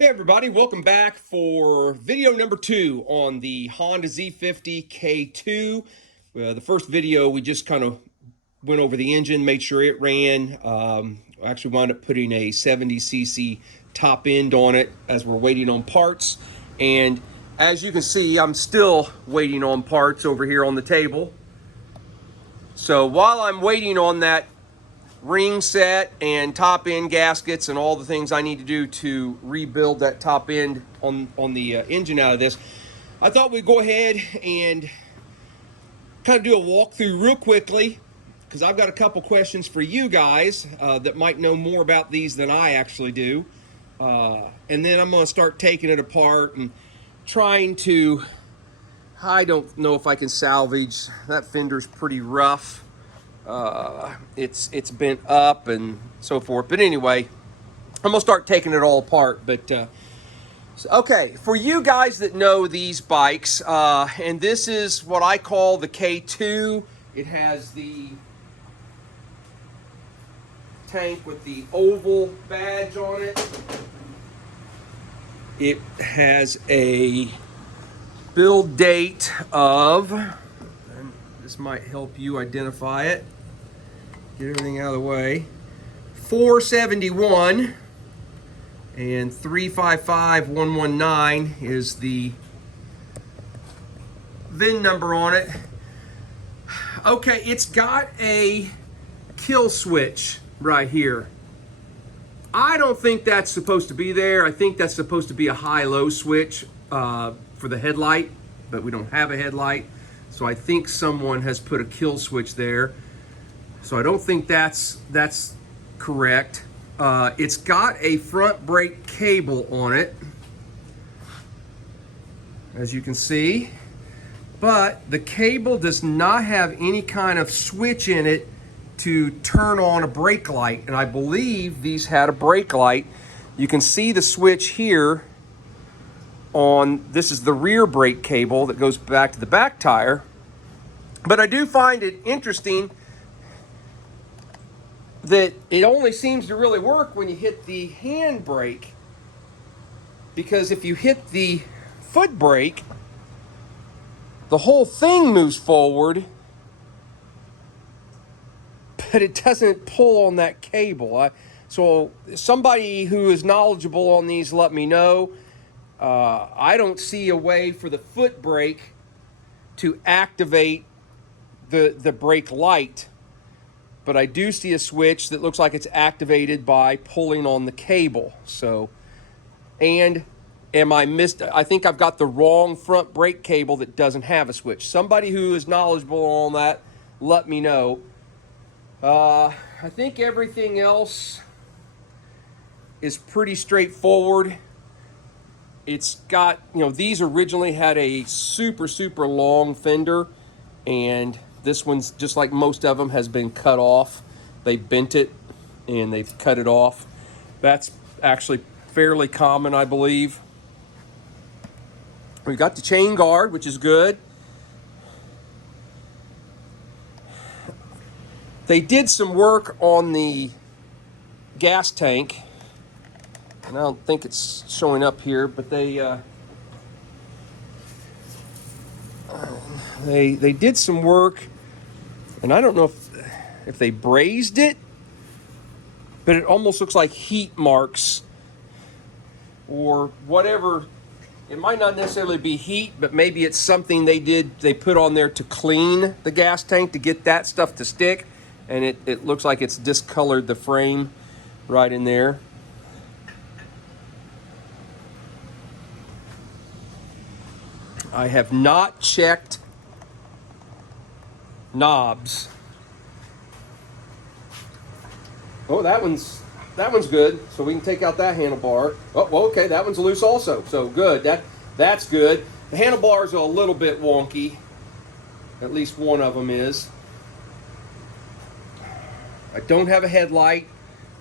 Hey everybody, welcome back for video number 2 on the Honda Z50 K2. The first video we just kind of went over the engine, made sure it ran. Actually wound up putting a 70cc top end on it as we're waiting on parts. And as you can see, I'm still waiting on parts over here on the table. So while I'm waiting on that ring set and top end gaskets and all the things I need to do to rebuild that top end on the engine out of this, I thought we'd go ahead and kind of do a walkthrough real quickly, because I've got a couple questions for you guys that might know more about these than I actually do. And then I'm going to start taking it apart and trying to, I don't know if I can salvage. That fender's pretty rough. It's bent up and so forth. But anyway, I'm gonna start taking it all apart. But okay, for you guys that know these bikes, and this is what I call the K2. It has the tank with the oval badge on it. It has a build date of, and this might help you identify it, get everything out of the way, 471, and 355119 is the VIN number on it. Okay, it's got a kill switch right here. I don't think that's supposed to be there. I think that's supposed to be a high-low switch for the headlight, but we don't have a headlight, so I think someone has put a kill switch there. So I don't think that's correct. It's got a front brake cable on it, as you can see, but the cable does not have any kind of switch in it to turn on a brake light. And I believe these had a brake light. You can see the switch here on, this is the rear brake cable that goes back to the back tire. But I do find it interesting that it only seems to really work when you hit the hand brake, because if you hit the foot brake, the whole thing moves forward, but it doesn't pull on that cable. So somebody who is knowledgeable on these, let me know. I don't see a way for the foot brake to activate the brake light, but I do see a switch that looks like it's activated by pulling on the cable. So, and I think I've got the wrong front brake cable that doesn't have a switch. Somebody who is knowledgeable on that, let me know. I think everything else is pretty straightforward. It's got, these originally had a super long fender, and this one's, just like most of them, has been cut off. They bent it and they've cut it off. That's actually fairly common, I believe. We've got the chain guard, which is good. They did some work on the gas tank, and I don't think it's showing up here, but they did some work, and I don't know if they brazed it, but it almost looks like heat marks or whatever. It might not necessarily be heat, but maybe it's something they put on there to clean the gas tank to get that stuff to stick, and it looks like it's discolored the frame right in there. I have not checked knobs. Oh, that one's good. So we can take out that handlebar. Oh, well, okay, that one's loose also. So good. That's good. The handlebars are a little bit wonky. At least one of them is. I don't have a headlight.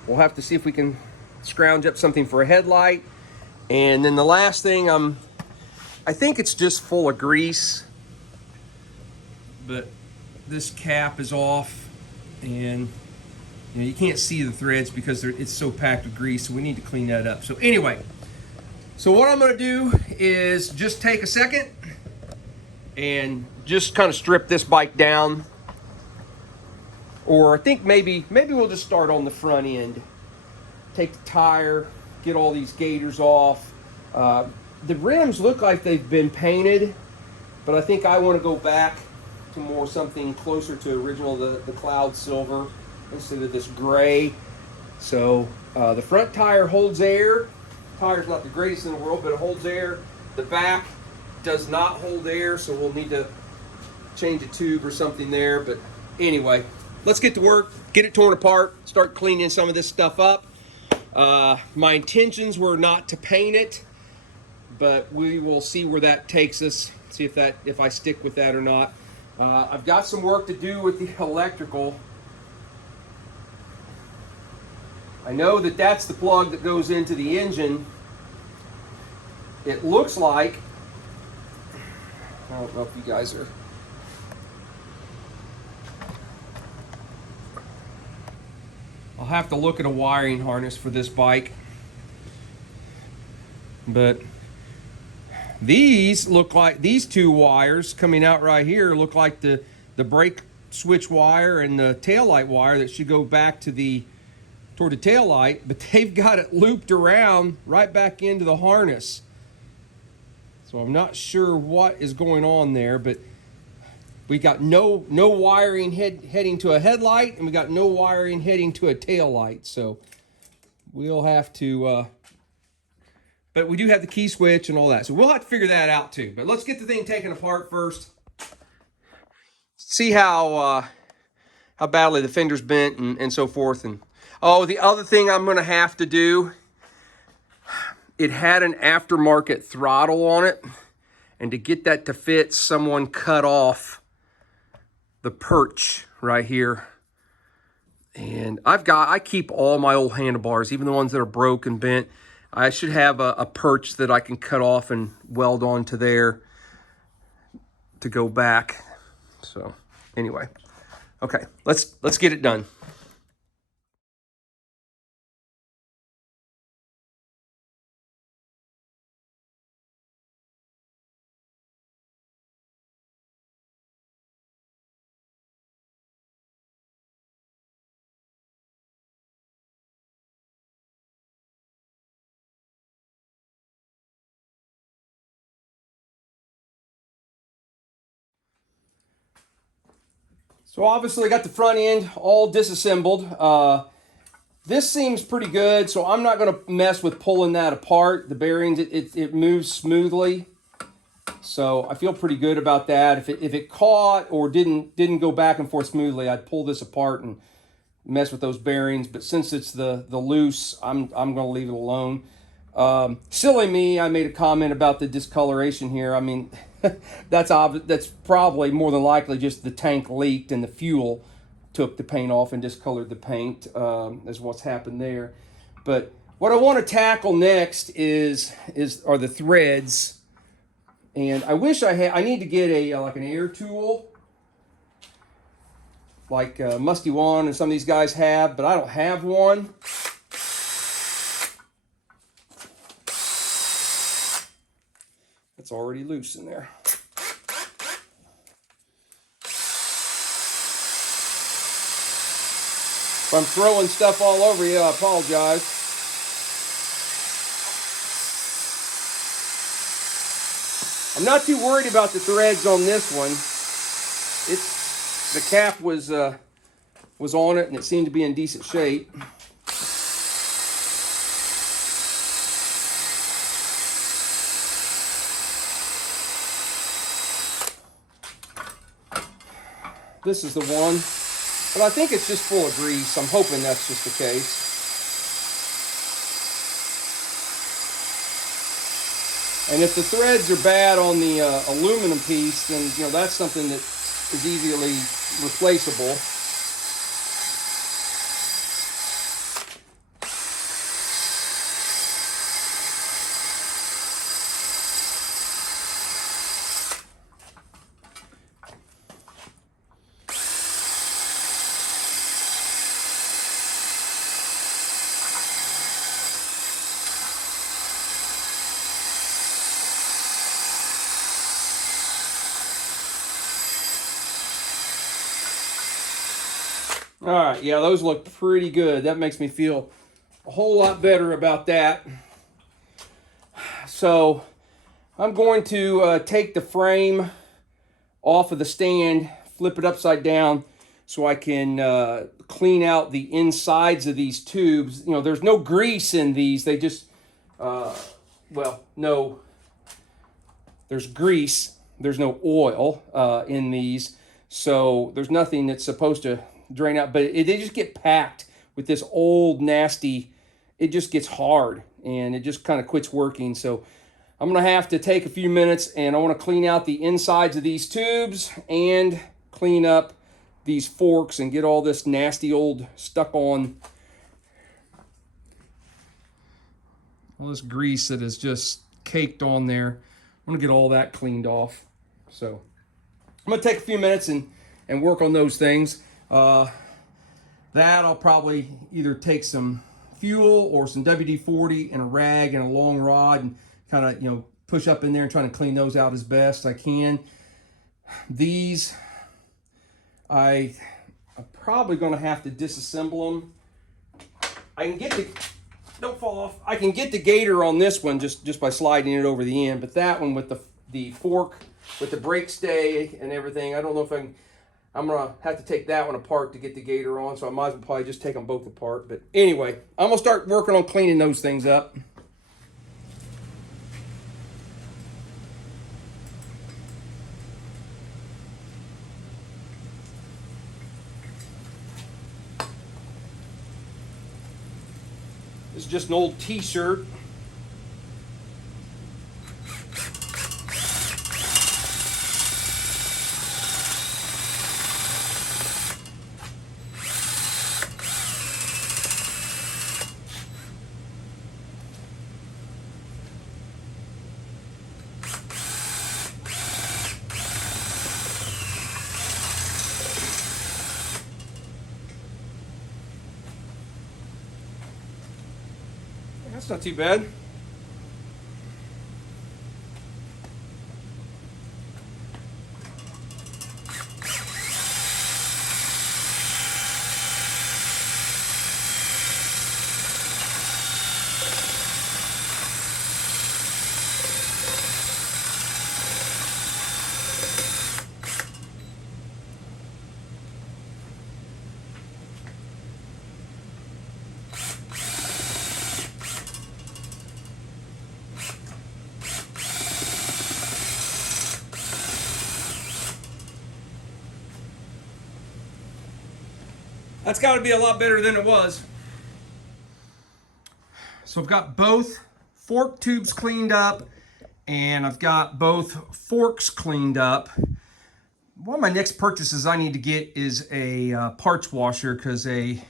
We'll have to see if we can scrounge up something for a headlight. And then the last thing, I think it's just full of grease, but this cap is off, and you can't see the threads because it's so packed with grease, so we need to clean that up. So anyway, So what I'm going to do is just take a second and just kind of strip this bike down. Or I think maybe we'll just start on the front end. Take the tire, get all these gaiters off. The rims look like they've been painted, but I think I want to go back to more something closer to original, the cloud silver instead of this gray. So the front tire holds air. Tire's not the greatest in the world, but it holds air. The back does not hold air, so we'll need to change a tube or something there. But anyway, let's get to work, get it torn apart, start cleaning some of this stuff up. My intentions were not to paint it, but we will see where that takes us, see if I stick with that or not. I've got some work to do with the electrical. I know that that's the plug that goes into the engine. It looks like, I don't know if you guys are, I'll have to look at a wiring harness for this bike. But these look like, these two wires coming out right here look like the brake switch wire and the taillight wire that should go back to toward the taillight, but they've got it looped around right back into the harness. So I'm not sure what is going on there, but we got no wiring heading to a headlight, and we got no wiring heading to a taillight. So we'll have to, but we do have the key switch and all that. So we'll have to figure that out too. But let's get the thing taken apart first. See how badly the fender's bent and so forth. And oh, the other thing I'm gonna have to do, it had an aftermarket throttle on it, and to get that to fit, someone cut off the perch right here. And I keep all my old handlebars, even the ones that are broken, bent. I should have a perch that I can cut off and weld onto there to go back. So anyway, okay, let's get it done. So obviously I got the front end all disassembled. This seems pretty good, so I'm not going to mess with pulling that apart. The bearings, it moves smoothly, so I feel pretty good about that. If it caught or didn't go back and forth smoothly, I'd pull this apart and mess with those bearings. But since it's the loose, I'm going to leave it alone. Silly me, I made a comment about the discoloration here. I mean, that's probably more than likely just the tank leaked and the fuel took the paint off and discolored the paint, is what's happened there. But what I want to tackle next are the threads. And I wish I need to get like an air tool, like Musty One and some of these guys have, but I don't have one. It's already loose in there. If I'm throwing stuff all over you, I apologize. I'm not too worried about the threads on this one. The cap was on it and it seemed to be in decent shape. This is the one, but I think it's just full of grease. I'm hoping that's just the case. And if the threads are bad on the aluminum piece, then that's something that is easily replaceable. All right, yeah, those look pretty good. That makes me feel a whole lot better about that. So I'm going to take the frame off of the stand, flip it upside down so I can clean out the insides of these tubes. You know, there's no grease in these. They just, well, no, there's grease. There's no oil in these. So there's nothing that's supposed to drain out, but they just get packed with this old nasty, it just gets hard and it just kind of quits working. So I'm gonna have to take a few minutes and I want to clean out the insides of these tubes and clean up these forks and get all this nasty old stuck on, all this grease that is just caked on there. I'm gonna get all that cleaned off. So I'm gonna take a few minutes and work on those things. That I'll probably either take some fuel or some WD-40 and a rag and a long rod and kind of, you know, push up in there and trying to clean those out as best I can. These, I'm probably going to have to disassemble them. I can get the, don't fall off. I can get the gator on this one just by sliding it over the end, but that one with the fork with the brake stay and everything, I don't know if I can. I'm going to have to take that one apart to get the gator on, so I might as well probably just take them both apart. But anyway, I'm going to start working on cleaning those things up. This is just an old t-shirt. That's not too bad. That's got to be a lot better than it was. So I've got both fork tubes cleaned up and I've got both forks cleaned up. One of my next purchases I need to get is a parts washer, because a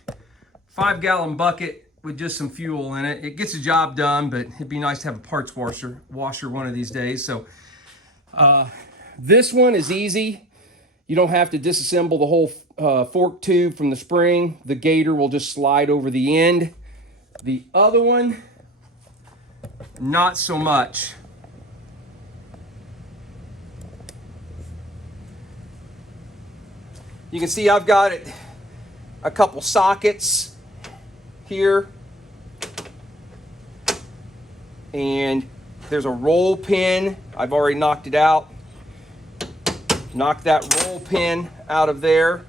5-gallon bucket with just some fuel in it, it gets the job done, but it'd be nice to have a parts washer one of these days. So this one is easy. You don't have to disassemble the whole fork tube from the spring. The gator will just slide over the end. The other one, not so much. You can see I've got it a couple sockets here. And there's a roll pin. I've already knocked it out. Knock that roll pin out of there.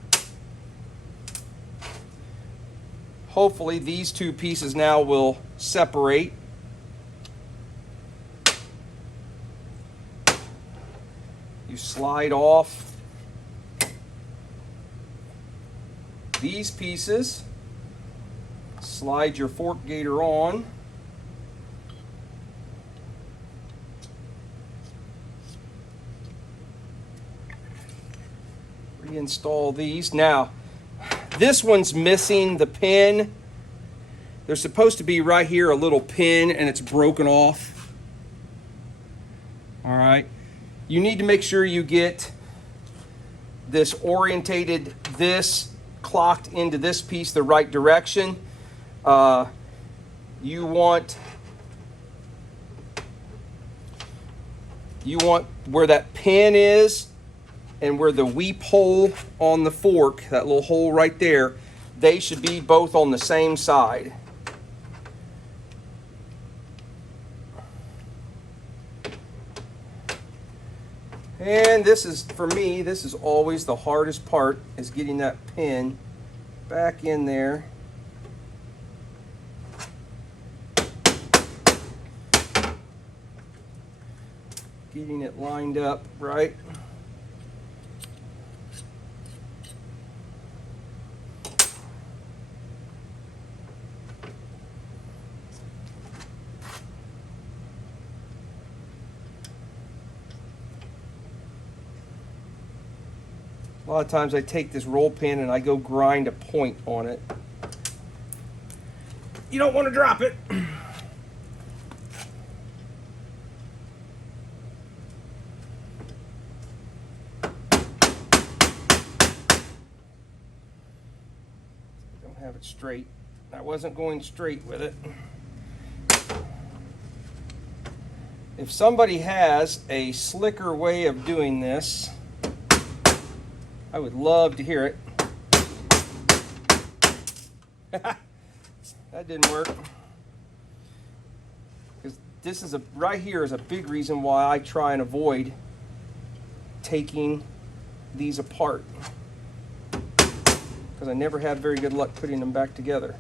Hopefully these two pieces now will separate. You slide off these pieces, slide your fork gator on. Reinstall these. Now, this one's missing the pin. There's supposed to be right here a little pin and it's broken off. All right. You need to make sure you get this orientated, this clocked into this piece the right direction. You want where that pin is and where the weep hole on the fork, that little hole right there, they should be both on the same side. And this is, for me, this is always the hardest part, is getting that pin back in there. Getting it lined up right. A lot of times I take this roll pin and I go grind a point on it. You don't want to drop it. Don't have it straight. I wasn't going straight with it. If somebody has a slicker way of doing this, I would love to hear it. That didn't work. Because this is right here is a big reason why I try and avoid taking these apart. Because I never have very good luck putting them back together.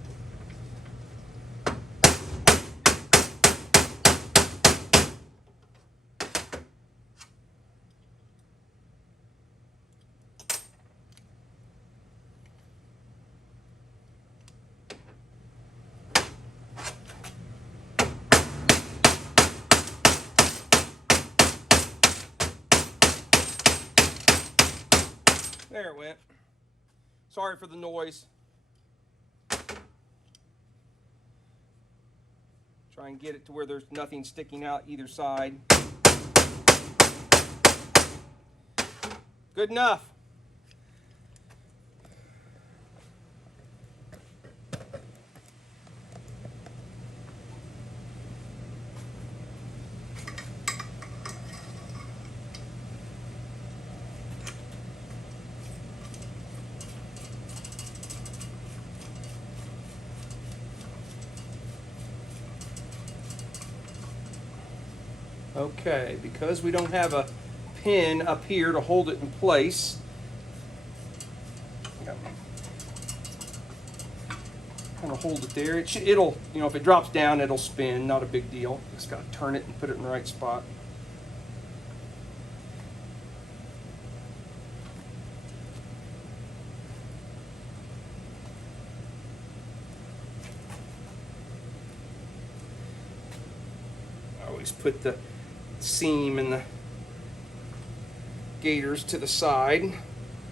There it went. Sorry for the noise. Try and get it to where there's nothing sticking out either side. Good enough. Okay, because we don't have a pin up here to hold it in place, kind of hold it there. It'll, you know, if it drops down, it'll spin. Not a big deal. Just got to turn it and put it in the right spot. I always put the seam and the gators to the side.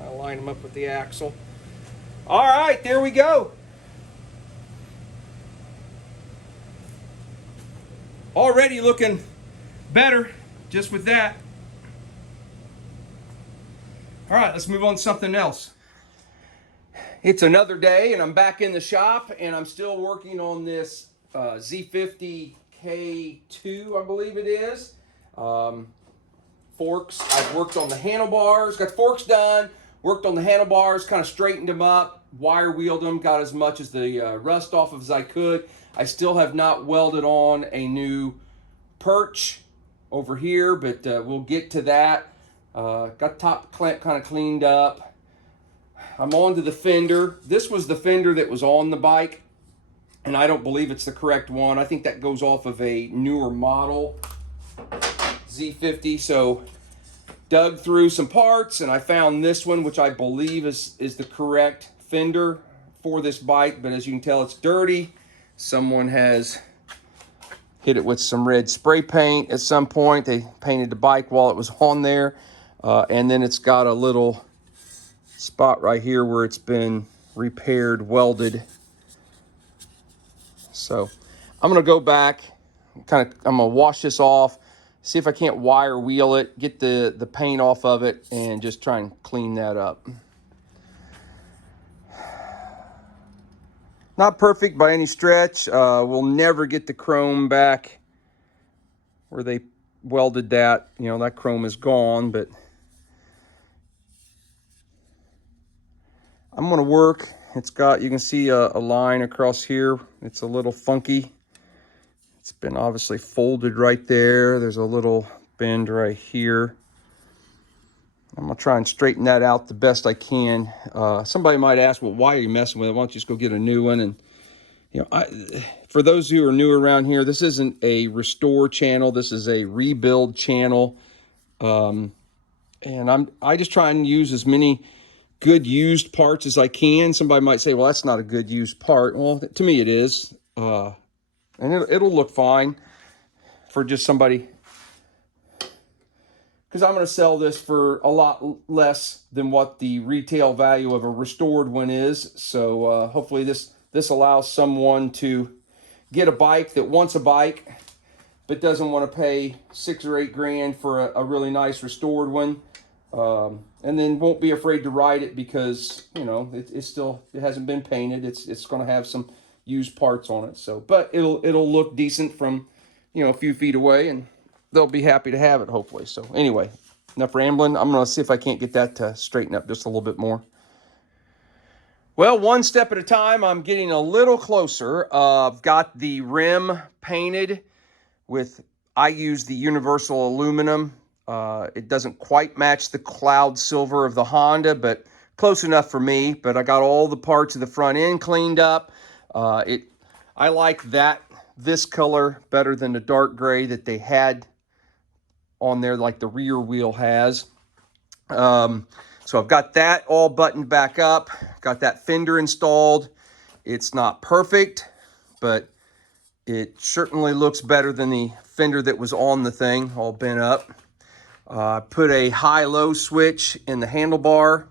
I line them up with the axle. All right, there we go. Already looking better just with that. All right, let's move on to something else. It's another day and I'm back in the shop and I'm still working on this Z50 K2, I believe it is. Forks. I've worked on the handlebars, got forks done, worked on the handlebars, kind of straightened them up, wire wheeled them, got as much as the rust off of as I could. I still have not welded on a new perch over here, but we'll get to that. Got the top clamp kind of cleaned up. I'm on to the fender. This was the fender that was on the bike, and I don't believe it's the correct one. I think that goes off of a newer model, Z50. So dug through some parts and I found this one, which I believe is the correct fender for this bike, but as you can tell, it's dirty. Someone has hit it with some red spray paint at some point. They painted the bike while it was on there, and then it's got a little spot right here where it's been repaired, welded. So I'm gonna go back, I'm gonna wash this off, see if I can't wire wheel it, get the paint off of it, and just try and clean that up. Not perfect by any stretch. We'll never get the chrome back where they welded that. You know, that chrome is gone, but I'm gonna work It's got, you can see a line across here. It's a little funky. It's been obviously folded right there. There's a little bend right here. I'm gonna try and straighten that out the best I can. Somebody might ask, well, why are you messing with it? Why don't you just go get a new one? And you know, for those who are new around here, this isn't a restore channel. This is a rebuild channel. And I just try and use as many good used parts as I can. Somebody might say, well, that's not a good used part. Well, to me it is. And it'll look fine for just somebody, because I'm going to sell this for a lot less than what the retail value of a restored one is. So hopefully this allows someone to get a bike that wants a bike but doesn't want to pay $6 or $8 grand for a really nice restored one, and then won't be afraid to ride it because, you know, it hasn't been painted. It's going to have some used parts on it. So, but it'll look decent from, you know, a few feet away, and they'll be happy to have it, hopefully. So anyway, enough rambling. I'm going to see if I can't get that to straighten up just a little bit more. Well, one step at a time. I'm getting a little closer. I've got the rim painted with, I use the universal aluminum. It doesn't quite match the cloud silver of the Honda, but close enough for me. But I got all the parts of the front end cleaned up. I like this color better than the dark gray that they had on there, like the rear wheel has. So I've got that all buttoned back up. Got that fender installed. It's not perfect, but it certainly looks better than the fender that was on the thing, all bent up. Put a high-low switch in the handlebar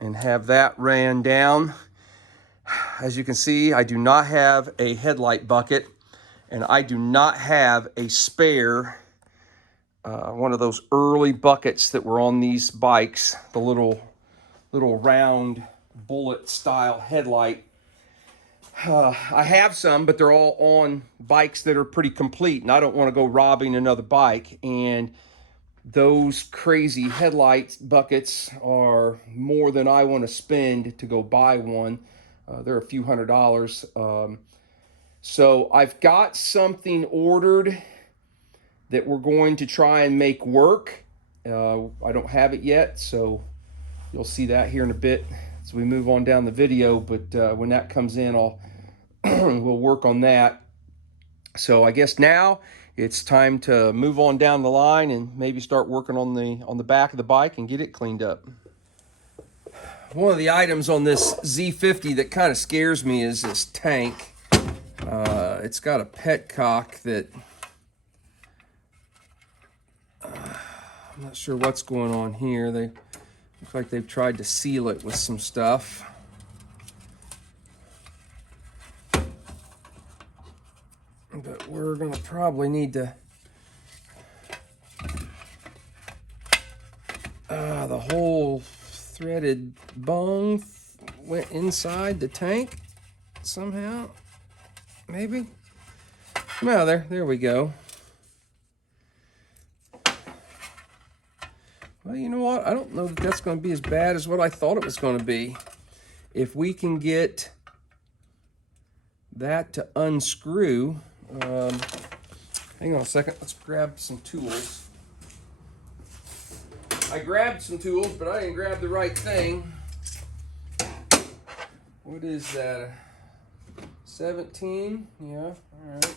and have that ran down. As you can see, I do not have a headlight bucket, and I do not have a spare one of those early buckets that were on these bikes, the little round bullet style headlight. I have some, but they're all on bikes that are pretty complete, and I don't want to go robbing another bike. And those crazy headlight buckets are more than I want to spend to go buy one. They're a few $100s. So I've got something ordered that we're going to try and make work. I don't have it yet, so you'll see that here in a bit as we move on down the video. But when that comes in, we'll work on that. So I guess now it's time to move on down the line and maybe start working on the back of the bike and get it cleaned up. One of the items on this Z50 that kind of scares me is this tank. It's got a petcock that I'm not sure what's going on here. They look like they've tried to seal it with some stuff. But we're going to probably need to... the whole threaded bung went inside the tank somehow. Maybe? Come out of there. There we go. Well, you know what? I don't know that that's going to be as bad as what I thought it was going to be. If we can get that to unscrew... hang on a second. Let's grab some tools. I grabbed some tools, but I didn't grab the right thing. What is that? 17? Yeah, all right.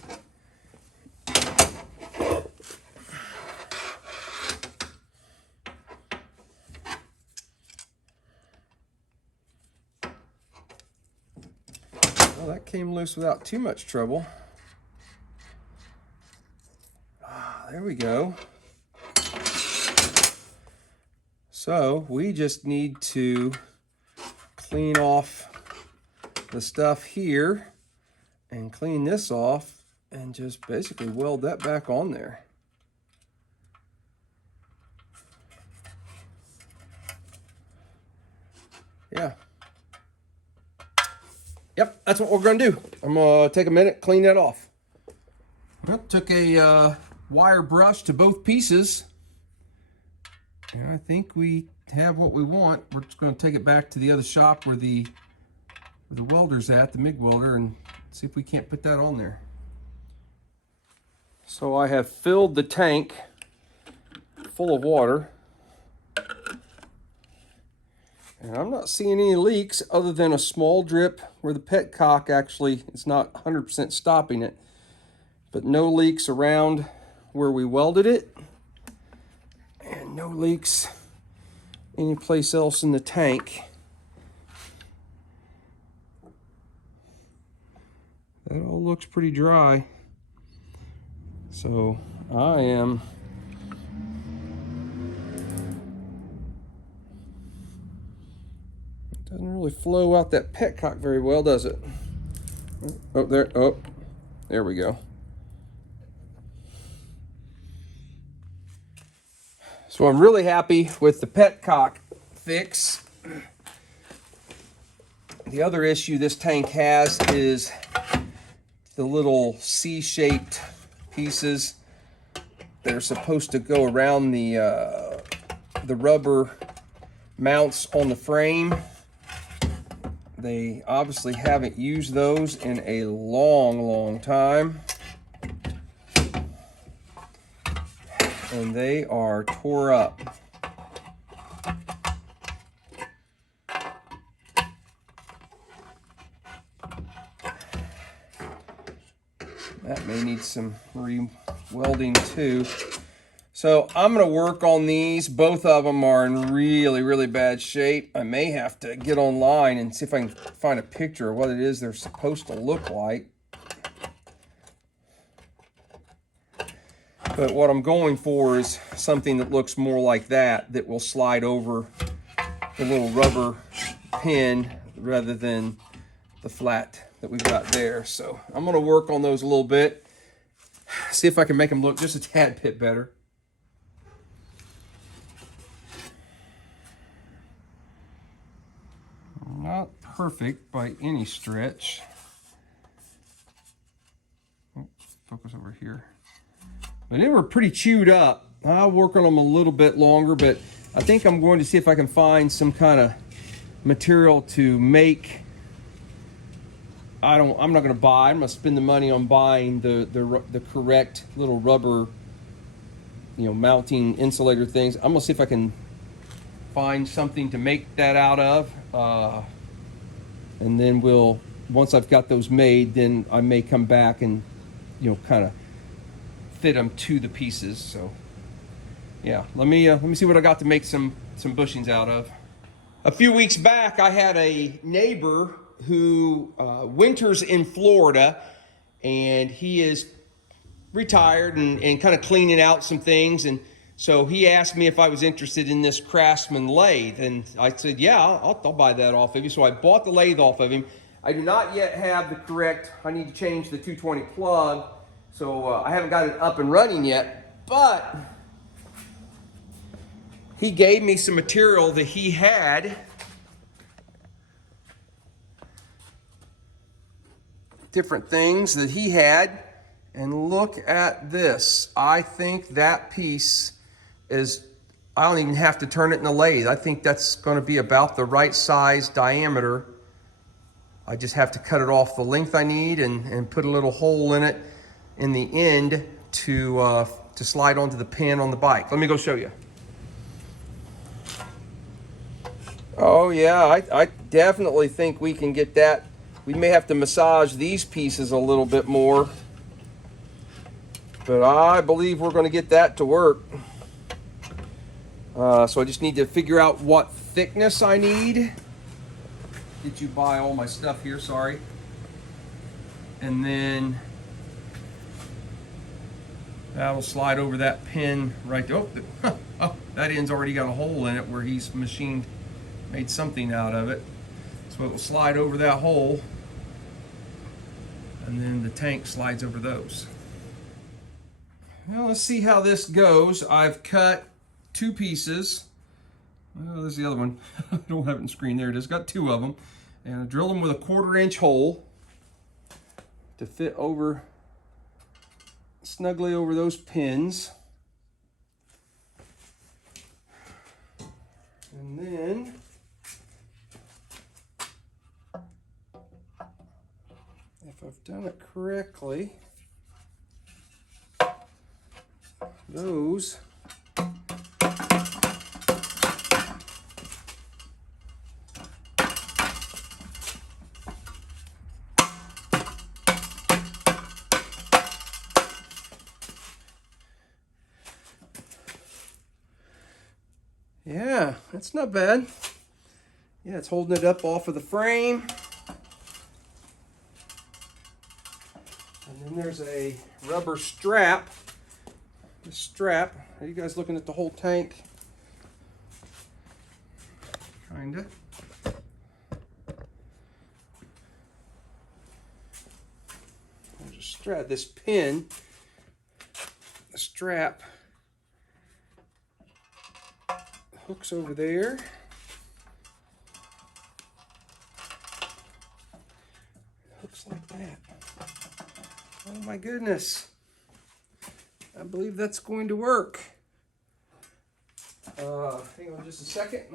Well, that came loose without too much trouble. There we go. So we just need to clean off the stuff here and clean this off and just basically weld that back on there. Yeah. Yep, that's what we're gonna do. I'm gonna take a minute, clean that off. Well, took a wire brush to both pieces And I think we have what we want. We're just going to take it back to the other shop where the welder's at, the MIG welder, and see if we can't put that on there. So I have filled the tank full of water. And I'm not seeing any leaks other than a small drip where the petcock actually is not 100% stopping it. But no leaks around where we welded it. And no leaks anyplace else in the tank. That all looks pretty dry. So I am doesn't really flow out that petcock very well, does it? Oh, there we go. So I'm really happy with the petcock fix. The other issue this tank has is the little C-shaped pieces that are supposed to go around the rubber mounts on the frame. They obviously haven't used those in a long time. And they are tore up. That may need some re-welding too. So I'm going to work on these. Both of them are in really bad shape. I may have to get online and see if I can find a picture of what it is they're supposed to look like. But what I'm going for is something that looks more like that will slide over the little rubber pin rather than the flat that we've got there. So I'm going to work on those a little bit. See if I can make them look just a tad bit better. Not perfect by any stretch. Oh, focus over here. But they were pretty chewed up. I'll work on them a little bit longer, but I think I'm going to see if I can find some kind of material to make. I'm not going to buy. I'm going to spend the money on buying the correct little rubber, mounting insulator things. I'm going to see if I can find something to make that out of. And then once I've got those made, then I may come back and, kind of fit them to the pieces. So yeah, let me see what I got to make some bushings out of. A few weeks back, I had a neighbor who winters in Florida, and he is retired and kind of cleaning out some things. And so he asked me if I was interested in this Craftsman lathe, and I said, yeah, I'll buy that off of you. So I bought the lathe off of him. I do not yet have the correct, I need to change the 220 plug, so I haven't got it up and running yet, but he gave me some material that he had. Different things that he had, and look at this. I think that piece is, I don't even have to turn it in the lathe. I think that's going to be about the right size diameter. I just have to cut it off the length I need and put a little hole in it in the end to slide onto the pin on the bike. Let me go show you. Oh yeah, I definitely think we can get that. We may have to massage these pieces a little bit more, but I believe we're going to get that to work. So I just need to figure out what thickness I need. Did you buy all my stuff here? Sorry. And then that'll slide over that pin right there. Oh, that end's already got a hole in it where he's made something out of it. So it'll slide over that hole, and then the tank slides over those. Well, let's see how this goes. I've cut two pieces. Oh, there's the other one. I don't have it in screen. There it is. Got two of them. And I drilled them with a 1/4 inch hole to fit over snugly over those pins. And then if I've done it correctly, those yeah, that's not bad. Yeah, it's holding it up off of the frame. And then there's a rubber strap. This strap, are you guys looking at the whole tank? Kinda. There's a strap, this pin, the strap hooks over there. Hooks like that. Oh my goodness. I believe that's going to work. Hang on just a second.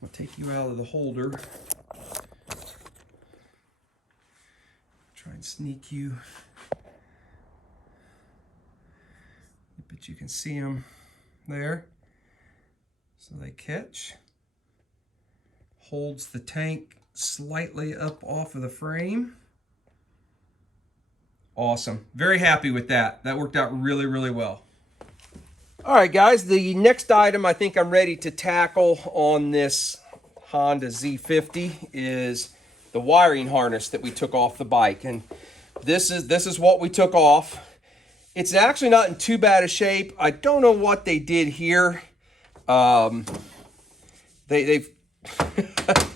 I'll take you out of the holder. Try and sneak you. But you can see them there. So they catch. Holds the tank slightly up off of the frame. Awesome. Very happy with that. That worked out really, really well. All right, guys, the next item I think I'm ready to tackle on this Honda Z50 is the wiring harness that we took off the bike. And this is what we took off. It's actually not in too bad a shape. I don't know what they did here. They've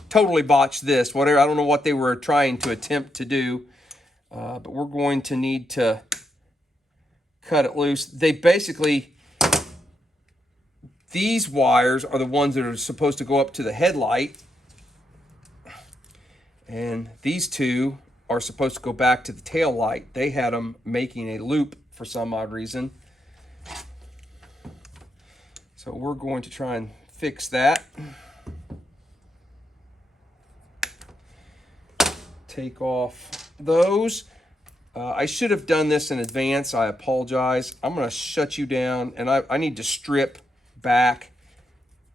totally botched this. Whatever, I don't know what they were trying to attempt to do. But we're going to need to cut it loose. They basically, these wires are the ones that are supposed to go up to the headlight. And these two are supposed to go back to the tail light. They had them making a loop for some odd reason. So we're going to try and fix that. Take off those. I should have done this in advance. I apologize. I'm going to shut you down, and I need to strip back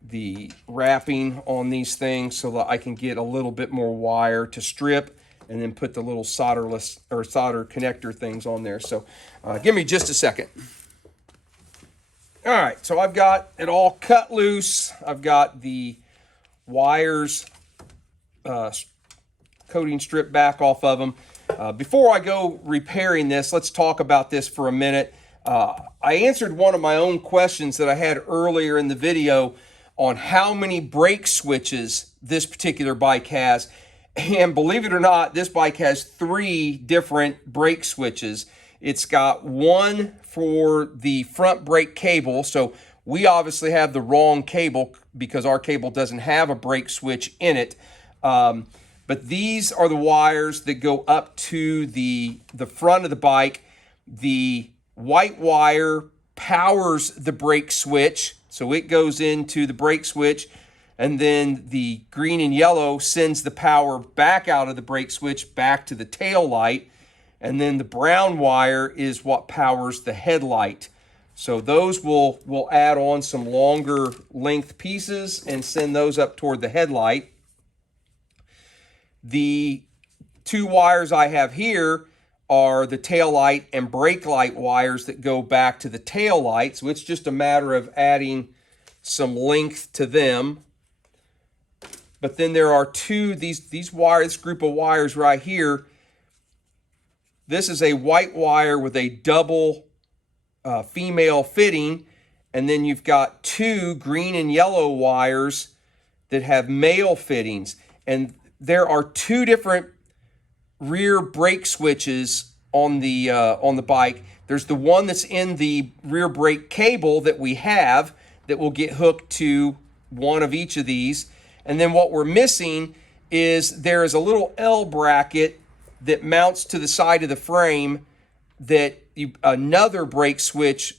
the wrapping on these things so that I can get a little bit more wire to strip and then put the little solderless or solder connector things on there. So give me just a second. All right, so I've got it all cut loose. I've got the wires coating stripped back off of them. Before I go repairing this, let's talk about this for a minute. I answered one of my own questions that I had earlier in the video on how many brake switches this particular bike has. And believe it or not, this bike has 3 different brake switches. It's got one for the front brake cable. So we obviously have the wrong cable because our cable doesn't have a brake switch in it. But these are the wires that go up to the front of the bike. The white wire powers the brake switch. So it goes into the brake switch. And then the green and yellow sends the power back out of the brake switch back to the tail light. And then the brown wire is what powers the headlight. So those will add on some longer length pieces and send those up toward the headlight. The 2 wires I have here are the tail light and brake light wires that go back to the tail light. So it's just a matter of adding some length to them. But then there are 2, these wires, this group of wires right here. This is a white wire with a double female fitting. And then you've got 2 green and yellow wires that have male fittings. And there are 2 different rear brake switches on the bike. There's the one that's in the rear brake cable that we have that will get hooked to one of each of these. And then what we're missing is there is a little L bracket that mounts to the side of the frame that another brake switch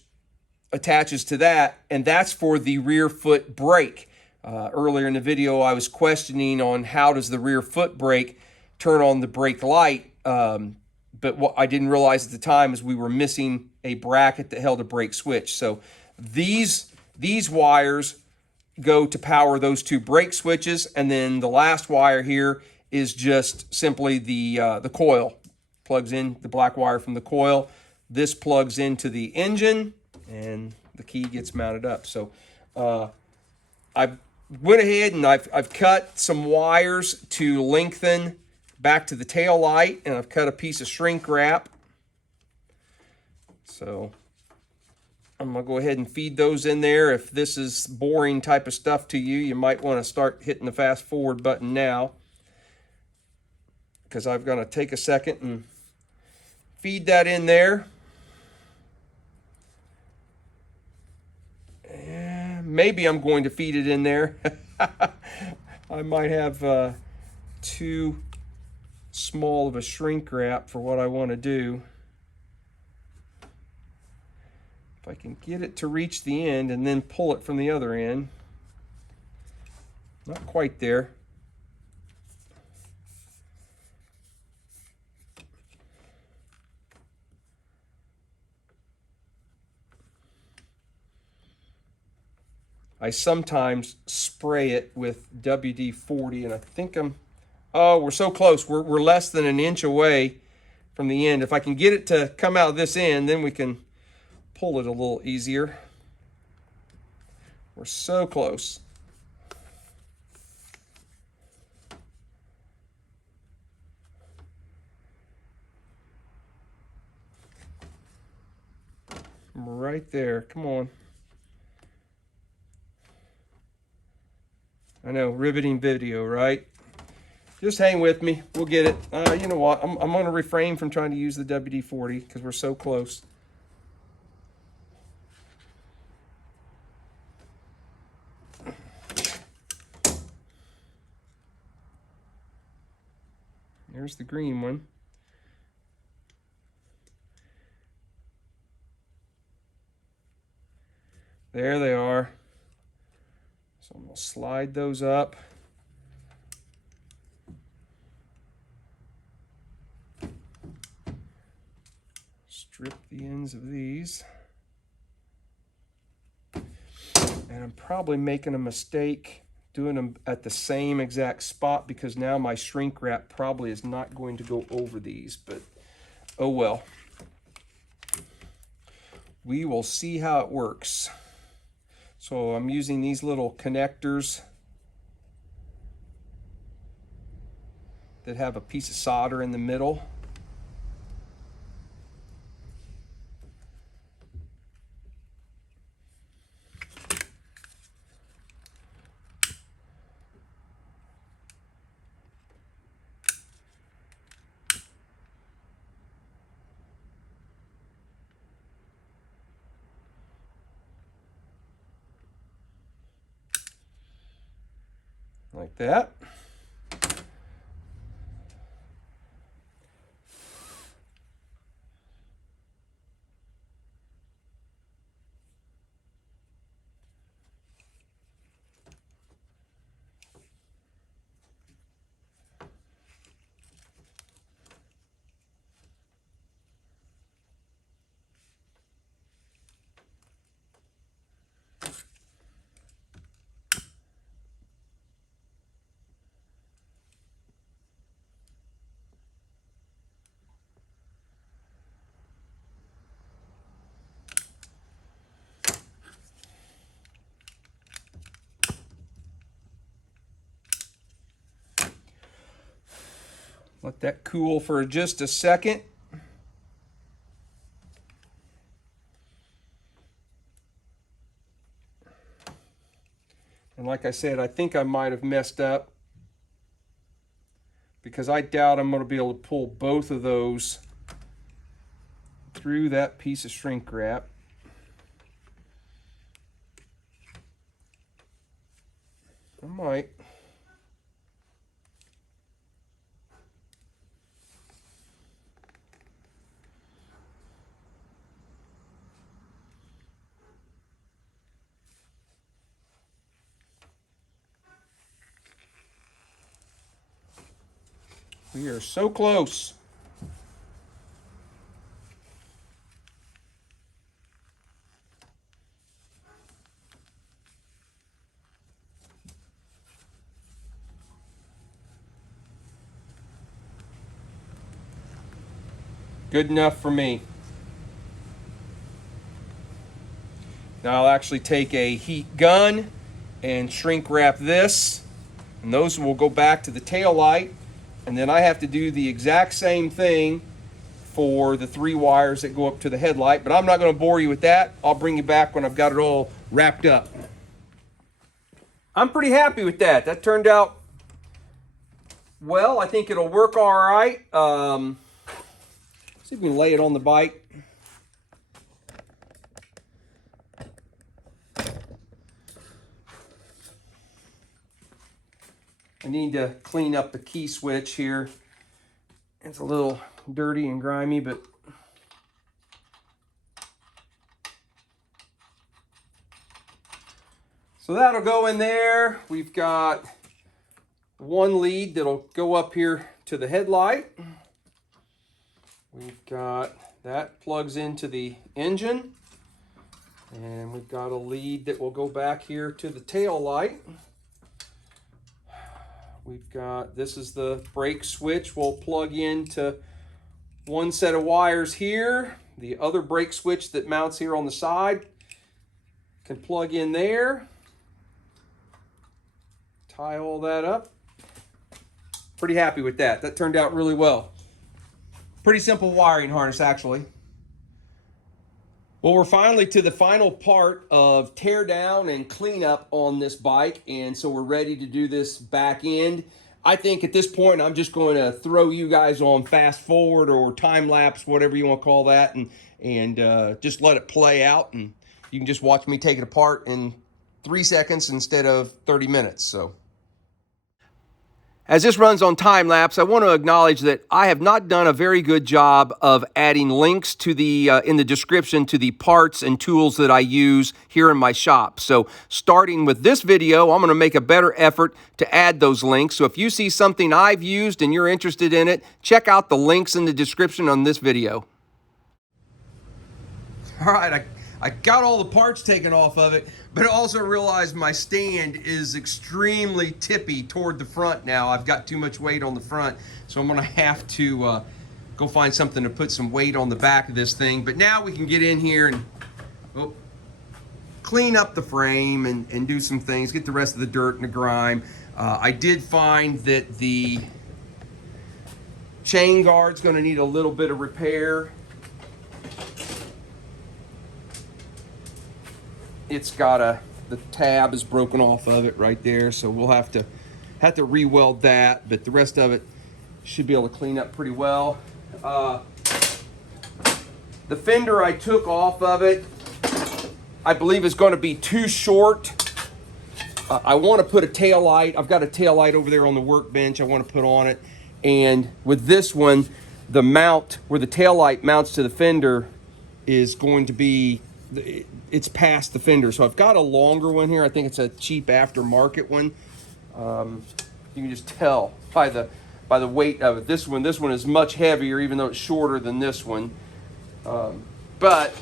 attaches to that, and that's for the rear foot brake. Earlier in the video, I was questioning on how does the rear foot brake turn on the brake light, but what I didn't realize at the time is we were missing a bracket that held a brake switch. So these wires go to power those two brake switches, and then the last wire here is just simply the coil. Plugs in the black wire from the coil. This plugs into the engine, and the key gets mounted up. So I went ahead and I've cut some wires to lengthen back to the tail light, and I've cut a piece of shrink wrap. So I'm gonna go ahead and feed those in there. If this is boring type of stuff to you, you might want to start hitting the fast forward button now, because I'm gonna take a second and feed that in there. Maybe I'm going to feed it in there. I might have too small of a shrink wrap for what I want to do. If I can get it to reach the end and then pull it from the other end. Not quite there. I sometimes spray it with WD-40, and I think oh, we're so close. We're less than an inch away from the end. If I can get it to come out of this end, then we can pull it a little easier. We're so close. Right there. Come on. I know, riveting video, right? Just hang with me. We'll get it. You know what? I'm going to refrain from trying to use the WD-40 because we're so close. There's the green one. There they are. So I'm going to slide those up. Strip the ends of these. And I'm probably making a mistake doing them at the same exact spot, because now my shrink wrap probably is not going to go over these, but oh well. We will see how it works. So I'm using these little connectors that have a piece of solder in the middle. Like that. Let that cool for just a second. And like I said, I think I might have messed up, because I doubt I'm going to be able to pull both of those through that piece of shrink wrap. I might. We are so close. Good enough for me. Now I'll actually take a heat gun and shrink wrap this, and those will go back to the tail light, and then I have to do the exact same thing for the 3 wires that go up to the headlight, but I'm not going to bore you with that. I'll bring you back when I've got it all wrapped up. I'm pretty happy with that. That turned out well. I think it'll work all right. See if we can lay it on the bike. I need to clean up the key switch here. It's a little dirty and grimy, but so that'll go in there. We've got one lead that'll go up here to the headlight. We've got that plugs into the engine, and we've got a lead that will go back here to the tail light. We've got, this is the brake switch. We'll plug into one set of wires here. The other brake switch that mounts here on the side can plug in there. Tie all that up. Pretty happy with that. That turned out really well. Pretty simple wiring harness, actually. Well, we're finally to the final part of tear down and cleanup on this bike, and so we're ready to do this back end. I think at this point I'm just going to throw you guys on fast forward or time lapse, whatever you want to call that, and just let it play out, and you can just watch me take it apart in 3 seconds instead of 30 minutes. So, as this runs on time lapse, I want to acknowledge that I have not done a very good job of adding links to the in the description to the parts and tools that I use here in my shop. So starting with this video, I'm going to make a better effort to add those links. So if you see something I've used and you're interested in it, check out the links in the description on this video. All right, I got all the parts taken off of it, but I also realized my stand is extremely tippy toward the front now. I've got too much weight on the front, so I'm gonna have to go find something to put some weight on the back of this thing. But now we can get in here and clean up the frame and do some things, get the rest of the dirt and the grime. I did find that the chain guard's gonna need a little bit of repair. It's got the tab is broken off of it right there, so we'll have to re-weld that, but the rest of it should be able to clean up pretty well. The fender I took off of it, I believe is going to be too short. I want to put a tail light. I've got a tail light over there on the workbench I want to put on it, and with this one, the mount where the tail light mounts to the fender is going to be, it's past the fender, so I've got a longer one here. I think it's a cheap aftermarket one. You can just tell by the weight of it. This one is much heavier, even though it's shorter than this one. But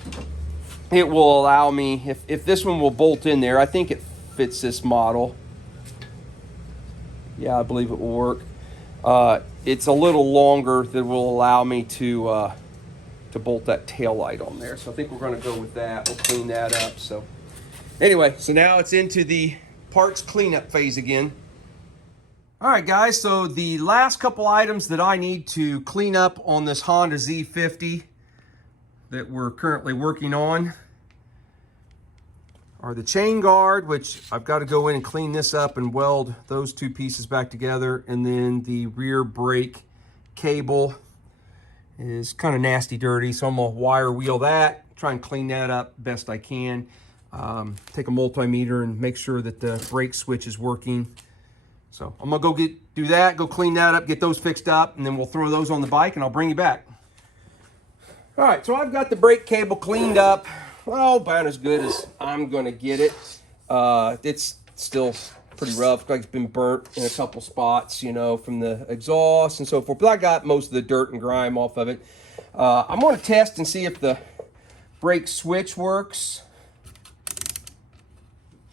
it will allow me, if this one will bolt in there, I think it fits this model. Yeah, I believe it will work. It's a little longer that will allow me to bolt that tail light on there. So I think we're going to go with that. We'll clean that up. So anyway, so now it's into the parts cleanup phase again. All right, guys, so the last couple items that I need to clean up on this Honda Z50 that we're currently working on are the chain guard, which I've got to go in and clean this up and weld those two pieces back together, and then the rear brake cable is kind of nasty dirty, so I'm gonna wire wheel that, try and clean that up best I can. Take a multimeter and make sure that the brake switch is working. So I'm gonna go do that, go clean that up, get those fixed up, and then we'll throw those on the bike and I'll bring you back. All right, so I've got the brake cable cleaned up. Well, about as good as I'm gonna get it. It's still pretty rough. Looks like it's been burnt in a couple spots, you know, from the exhaust and so forth. But I got most of the dirt and grime off of it. I'm going to test and see if the brake switch works.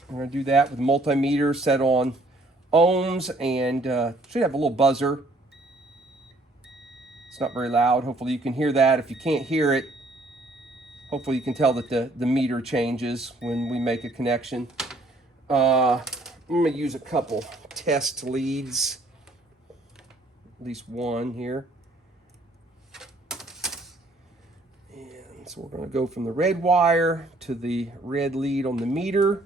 I'm going to do that with multimeter set on ohms, and should have a little buzzer. It's not very loud. Hopefully you can hear that. If you can't hear it, hopefully you can tell that the meter changes when we make a connection. I'm going to use a couple test leads, at least one here. And so we're going to go from the red wire to the red lead on the meter.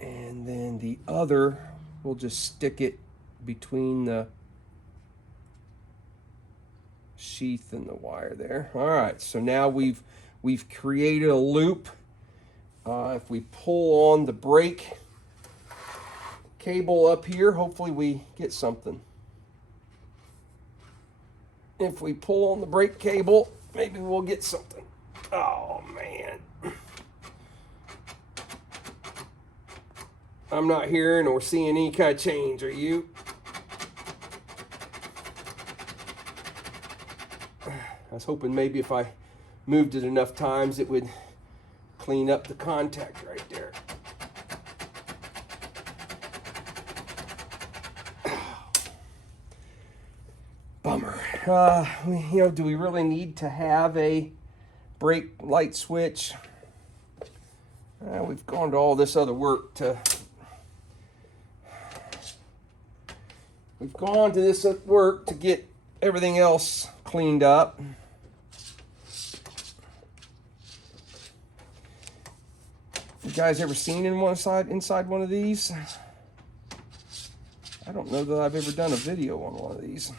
And then the other, we'll just stick it between the sheath and the wire there. All right, so now we've created a loop. If we pull on the brake cable up here, hopefully we get something. If we pull on the brake cable, maybe we'll get something. Oh man, I'm not hearing or seeing any kind of change. Are you? I was hoping maybe if I moved it enough times it would clean up the contact right there. Bummer. You know, do we really need to have a brake light switch? We've gone to all this other work to... We've gone to this work to get everything else cleaned up. You guys ever seen inside one of these? I don't know that I've ever done a video on one of these.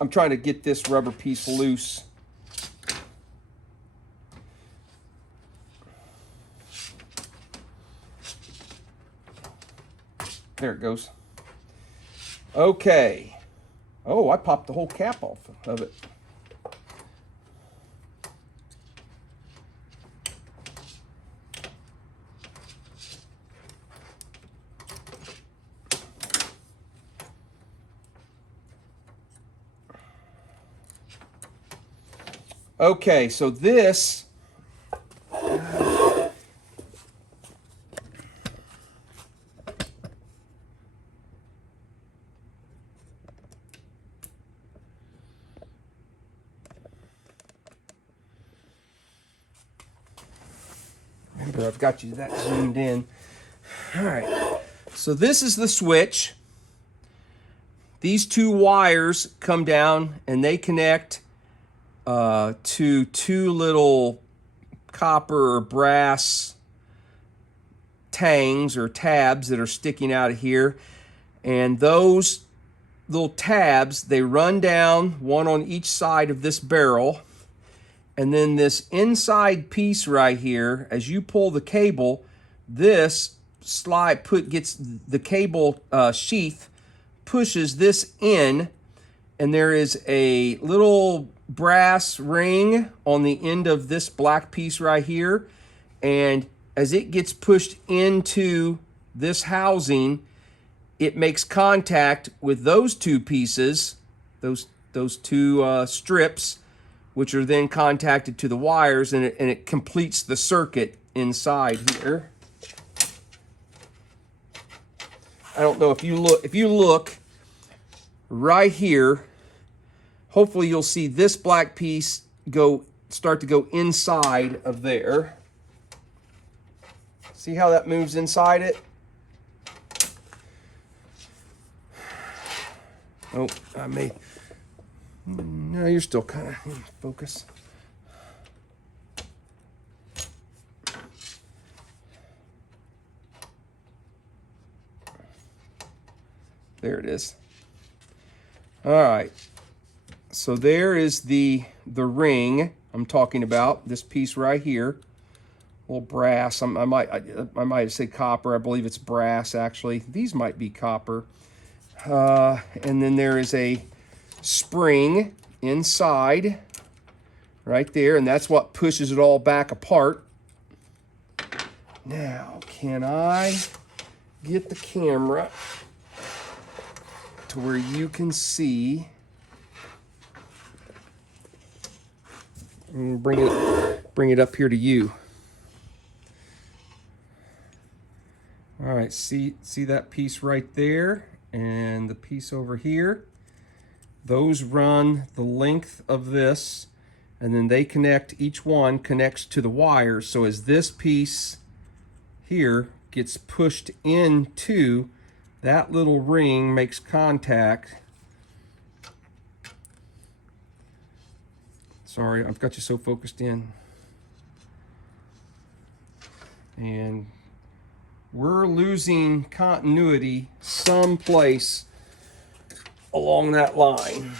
I'm trying to get this rubber piece loose. There it goes. Okay. Oh, I popped the whole cap off of it. Okay, so this remember, I've got you that zoomed in. All right, so this is the switch. These two wires come down and they connect to two little copper or brass tangs or tabs that are sticking out of here. And those little tabs, they run down, one on each side of this barrel. And then this inside piece right here, as you pull the cable, this slide gets the cable sheath, pushes this in, and there is a little brass ring on the end of this black piece right here, and as it gets pushed into this housing, it makes contact with those two pieces, those two strips, which are then contacted to the wires, and it completes the circuit inside here. I don't know if you look right here, hopefully you'll see this black piece start to go inside of there. See how that moves inside it? Oh, I may. No, you're still kind of in focus. There it is. All right. So there is the ring I'm talking about. This piece right here, little brass. I might say copper. I believe it's brass actually. These might be copper. And then there is a spring inside right there, and that's what pushes it all back apart. Now, can I get the camera to where you can see. And bring it up here to you. All right, see that piece right there and the piece over here? Those run the length of this, and then they connect, each one connects to the wires. So as this piece here gets pushed into, that little ring makes contact. Sorry, I've got you so focused in. And we're losing continuity someplace along that line.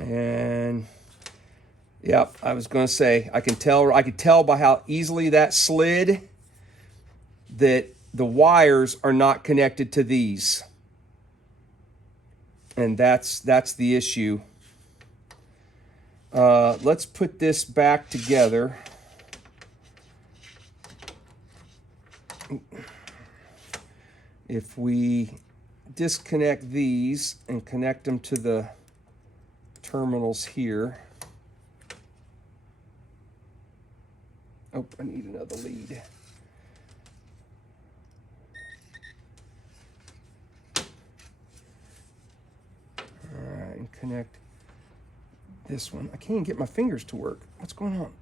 And yep, I was going to say, I could tell by how easily that slid that the wires are not connected to these. And that's the issue. Let's put this back together. If we disconnect these and connect them to the terminals here. Oh, I need another lead. All right, and connect this one. I can't get my fingers to work. What's going on?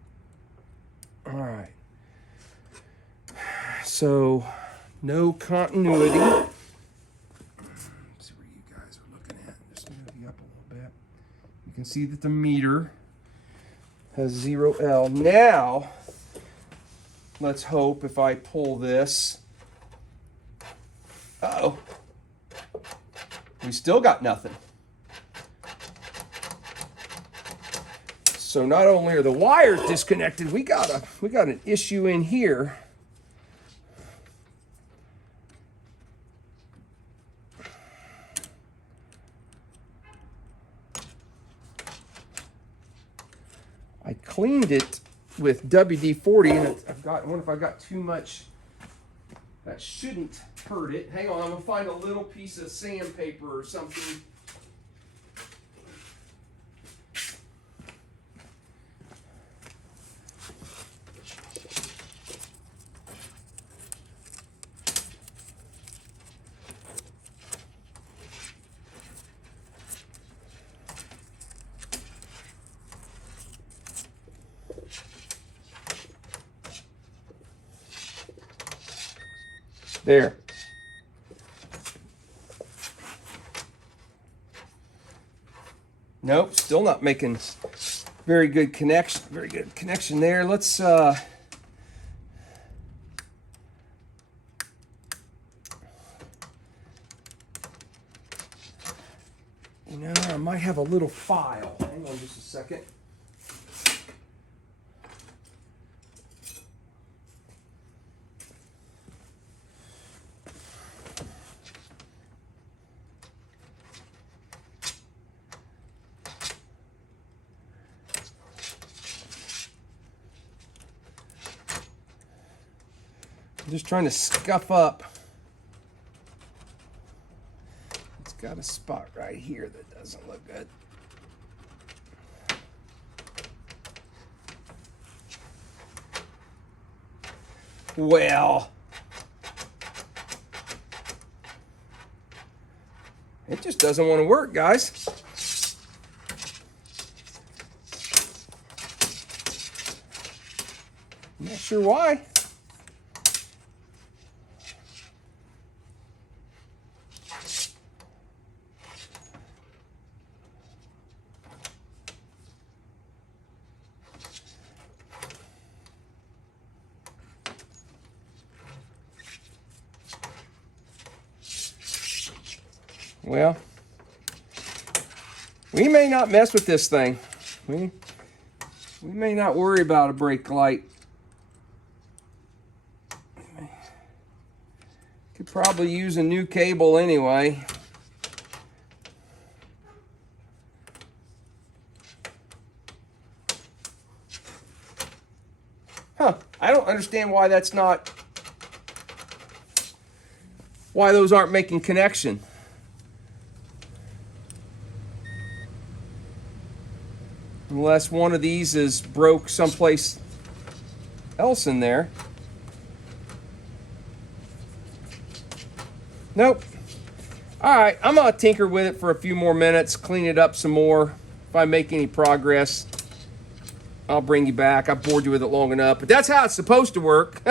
All right. So, no continuity. Let's see where you guys are looking at. Just move you up a little bit. You can see that the meter has 0L. Now, let's hope if I pull this. Uh-oh. We still got nothing. So not only are the wires disconnected, we got an issue in here. I cleaned it with WD-40, and I wonder if I got too much. That shouldn't hurt it. Hang on, I'm gonna find a little piece of sandpaper or something. There. Nope, still not making very good connection. Very good connection there. Let's you know, I might have a little file. Hang on just a second. I'm just trying to scuff up. It's got a spot right here that doesn't look good. Well, it just doesn't want to work, guys. I'm not sure why. Well, we may not mess with this thing. We may not worry about a brake light. Probably use a new cable anyway. Huh, I don't understand why that's not, why those aren't making connection. Unless one of these is broke someplace else in there. Nope. All right, I'm gonna tinker with it for a few more minutes, clean it up some more. If I make any progress, I'll bring you back. I've bored you with it long enough, but that's how it's supposed to work.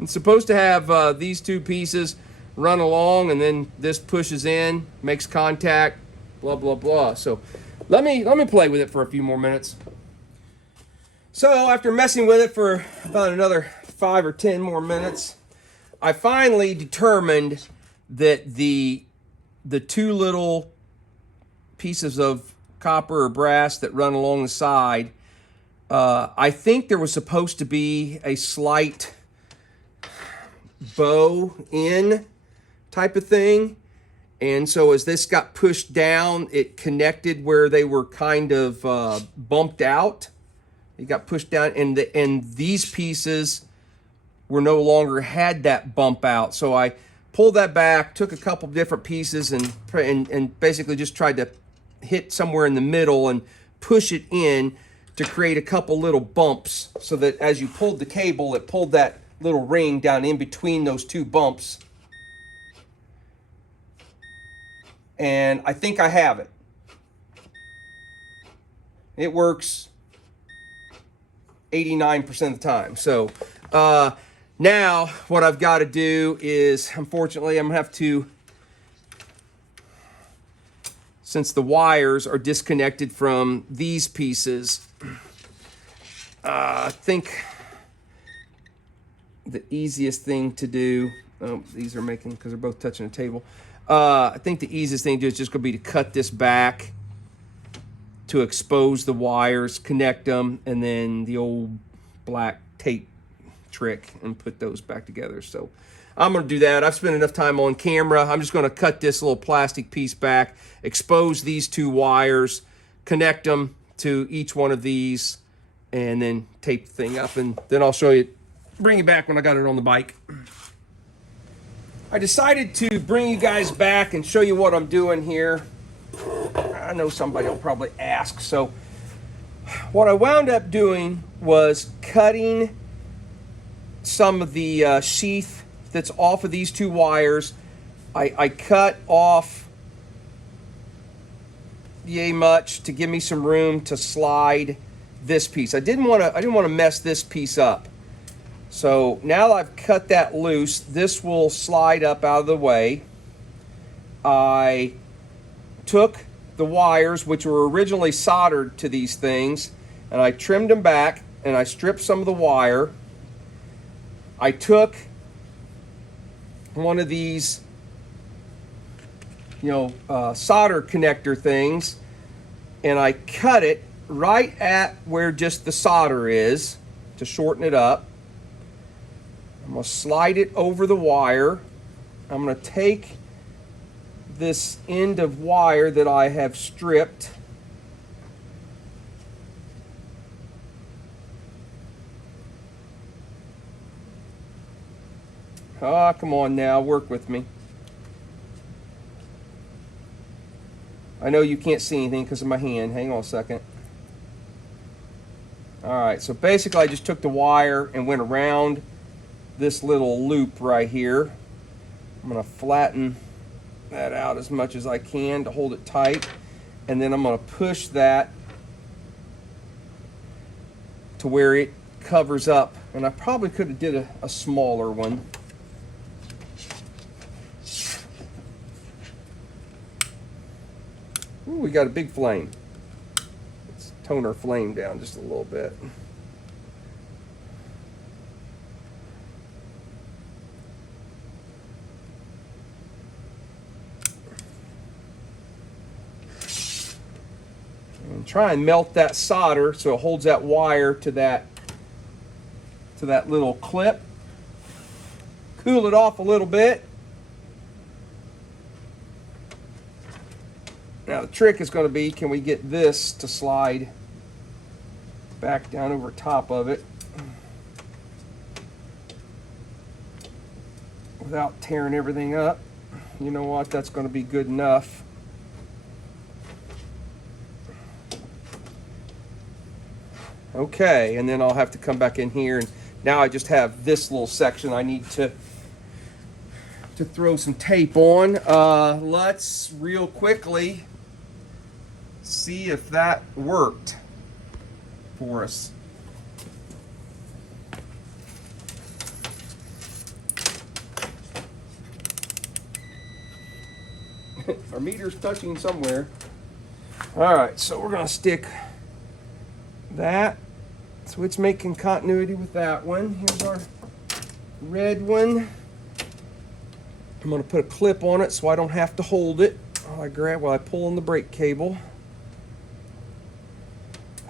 It's supposed to have these two pieces run along, and then this pushes in, makes contact, blah, blah, blah. So let me play with it for a few more minutes. So after messing with it for about another 5 or 10 more minutes, I finally determined that the two little pieces of copper or brass that run along the side, I think there was supposed to be a slight bow in type of thing. And so as this got pushed down, it connected where they were kind of bumped out. It got pushed down, and these pieces were no longer had that bump out. So I pulled that back, took a couple different pieces, and basically just tried to hit somewhere in the middle and push it in to create a couple little bumps, so that as you pulled the cable, it pulled that little ring down in between those two bumps. And I think I have it. It works 89% of the time. So now what I've got to do is, unfortunately, I'm gonna have to, since the wires are disconnected from these pieces, I think the easiest thing to do, these are making, because they're both touching the table. I think the easiest thing to do is just going to be to cut this back to expose the wires, connect them, and then the old black tape trick and put those back together. So I'm going to do that. I've spent enough time on camera. I'm just going to cut this little plastic piece back, expose these two wires, connect them to each one of these, and then tape the thing up. And then I'll show you, bring you back when I got it on the bike. I decided to bring you guys back and show you what I'm doing here. I know somebody will probably ask. So what I wound up doing was cutting some of the sheath that's off of these two wires. I cut off yay much to give me some room to slide this piece. I didn't want to mess this piece up. So now that I've cut that loose, this will slide up out of the way. I took the wires, which were originally soldered to these things, and I trimmed them back, and I stripped some of the wire. I took one of these, solder connector things, and I cut it right at where just the solder is to shorten it up. I'm going to slide it over the wire. I'm going to take this end of wire that I have stripped, come on now, work with me. I know you can't see anything because of my hand. Hang on a second. All right, so basically I just took the wire and went around this little loop right here. I'm going to flatten that out as much as I can to hold it tight, and then I'm going to push that to where it covers up. And I probably could have did a smaller one. Ooh, we got a big flame. Let's tone our flame down just a little bit. And try and melt that solder so it holds that wire to that little clip. Cool it off a little bit. Now the trick is going to be, can we get this to slide back down over top of it without tearing everything up? You know what, that's going to be good enough. Okay, and then I'll have to come back in here, and now I just have this little section I need to throw some tape on. Let's real quickly see if that worked for us. Our meter's touching somewhere. All right, so we're gonna stick that, so it's making continuity with that one. Here's our red one. I'm gonna put a clip on it so I don't have to hold it while I pull on the brake cable.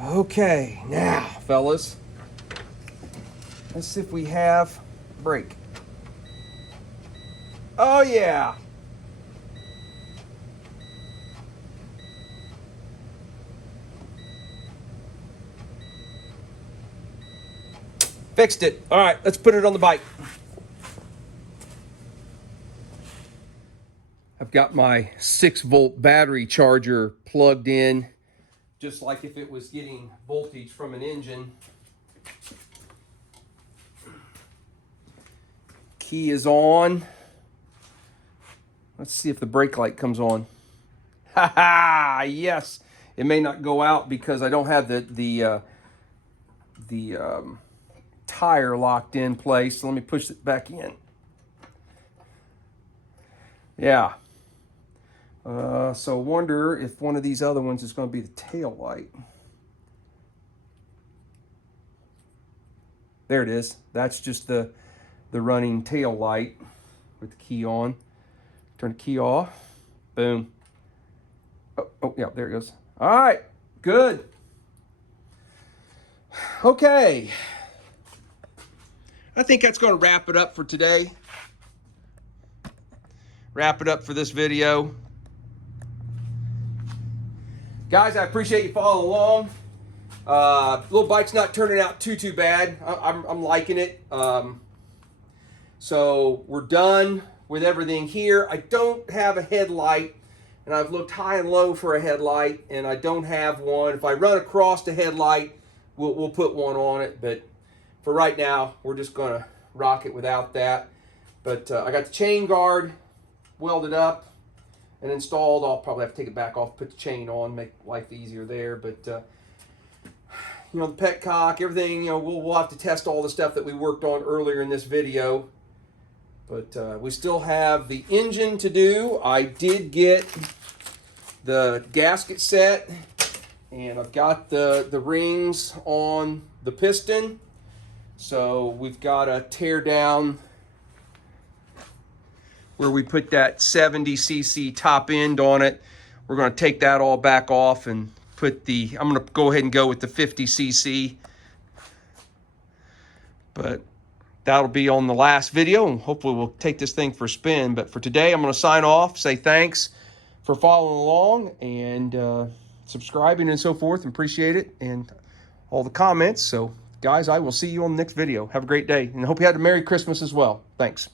Okay, now fellas, let's see if we have brake. Oh yeah. Fixed it. All right, let's put it on the bike. I've got my 6-volt battery charger plugged in, just like if it was getting voltage from an engine. Key is on. Let's see if the brake light comes on. Ha ha! Yes, it may not go out because I don't have the tire locked in place. So let me push it back in. Yeah. So wonder if one of these other ones is going to be the tail light. There it is. That's just the running tail light with the key on. Turn the key off. Boom. Oh yeah, there it goes. All right, good. Okay. I think that's going to wrap it up for today. Wrap it up for this video. Guys, I appreciate you following along. Little bike's not turning out too bad. I'm liking it. So we're done with everything here. I don't have a headlight, and I've looked high and low for a headlight, and I don't have one. If I run across the headlight, we'll put one on it, but for right now, we're just gonna rock it without that. But I got the chain guard welded up and installed. I'll probably have to take it back off, put the chain on, make life easier there. But you know, the petcock, everything, you know, we'll have to test all the stuff that we worked on earlier in this video. But we still have the engine to do. I did get the gasket set, and I've got the rings on the piston. So we've got to tear down where we put that 70cc top end on it. We're going to take that all back off and put I'm going to go ahead and go with the 50cc. But that'll be on the last video, and hopefully we'll take this thing for a spin. But for today, I'm going to sign off, say thanks for following along and subscribing and so forth. Appreciate it, and all the comments. So guys, I will see you on the next video. Have a great day, and I hope you had a Merry Christmas as well. Thanks.